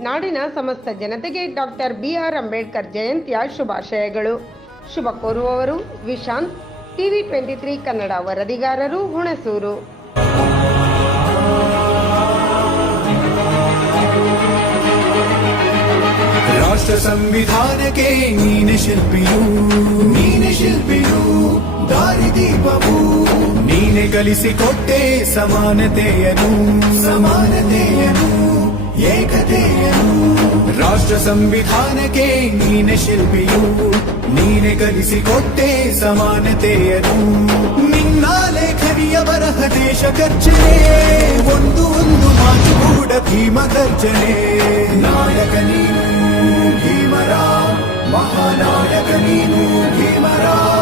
ನಾಡಿನ ಸಮಸ್ತ ಜನತೆಗೆ ಡಾಕ್ಟರ್ ಬಿ ಆರ್ ಅಂಬೇಡ್ಕರ್ ಜಯಂತಿಯ ಶುಭಾಶಯಗಳು. ಶುಭ ಕೋರುವವರು Vishant, TV twenty three Kannada ವರದಿಗಾರರು Hunsur. ರಾಷ್ಟ್ರ ಸಂವಿಧಾನಕ್ಕೆ ನೀನ ಶಿಲ್ಪಿಯು. ನೀನ ಶಿಲ್ಪಿಯು ದಾರಿದೀಪವು ನೀನೆ ಕಲಿಸಿಕೊಟ್ಟೆ ಸಮಾನತೆಯನು. ಸಮಾನತೆಯನು ಏಕತೆಯನು ರಾಷ್ಟ್ರ ಸಂವಿಧಾನಕ್ಕೆ ನೀನೆ ಶಿಲ್ಪಿಯು ನೀನೆ ಕಲಿಸಿಕೊಟ್ಟೆ ಸಮಾನತೆಯನು ನಿನ್ನ ಲೇಖನಿಯ ಬರಹ ದೇಶ ಗರ್ಜನೆ ಒಂದು ಒಂದು ಮಾತು ಕೂಡ ಭೀಮ ಗರ್ಜನೆ ನಾಯಕ ನೀನು ಭೀಮರ ಮಹಾನಾಯಕ ನೀನು ಭೀಮರ ನಾಯಕ ನೀನು